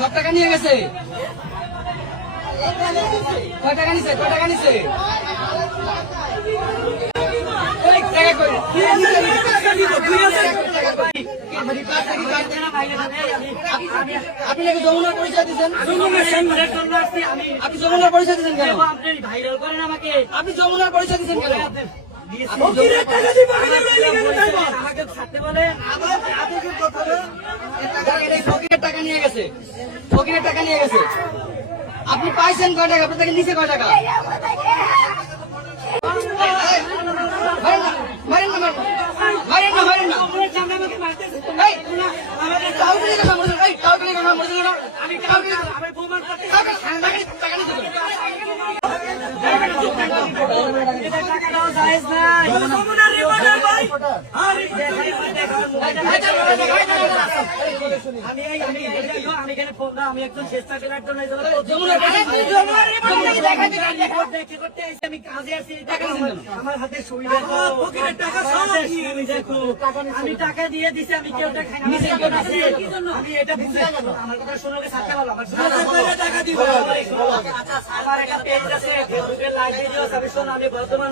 সব টাকা নিয়ে গেছে। কয় টাকা নিছে? কয় টাকা নিছে? আপনি নাকি যমুনার পরিচয় দিচ্ছেন? আপনি যমুনার পরিচয় দিচ্ছেন কেন? ভাইরাল করেন আমাকে। আপনি যমুনার পরিচয় দিচ্ছেন কেন? আমাকে ছাড়তে বলেন। ফকিরের টাকা নিয়ে গেছে। ফকিরের টাকা নিয়ে গেছে। আপনি পাইছেন কয় টাকা? আপনার থেকে নিচে কয় টাকা? মারেন না, মারেন না, মারেন না। এই, কাউকে কথা বলছেন, এই, কাউকে কথা বলছেন না। টাকা নিতে হবে। আমি একজন চেষ্টা করার জন্য আমি কাজে আছি। আমার হাতে সুবিধা, আমি টাকা দিয়ে দিছি। আমি কেউ আমি এটা বুঝে আমার কথা শুনলে থাকতে পারলাম। আমার একটা পেজ আছে, লাইভ ভিডিও। আমি বর্তমান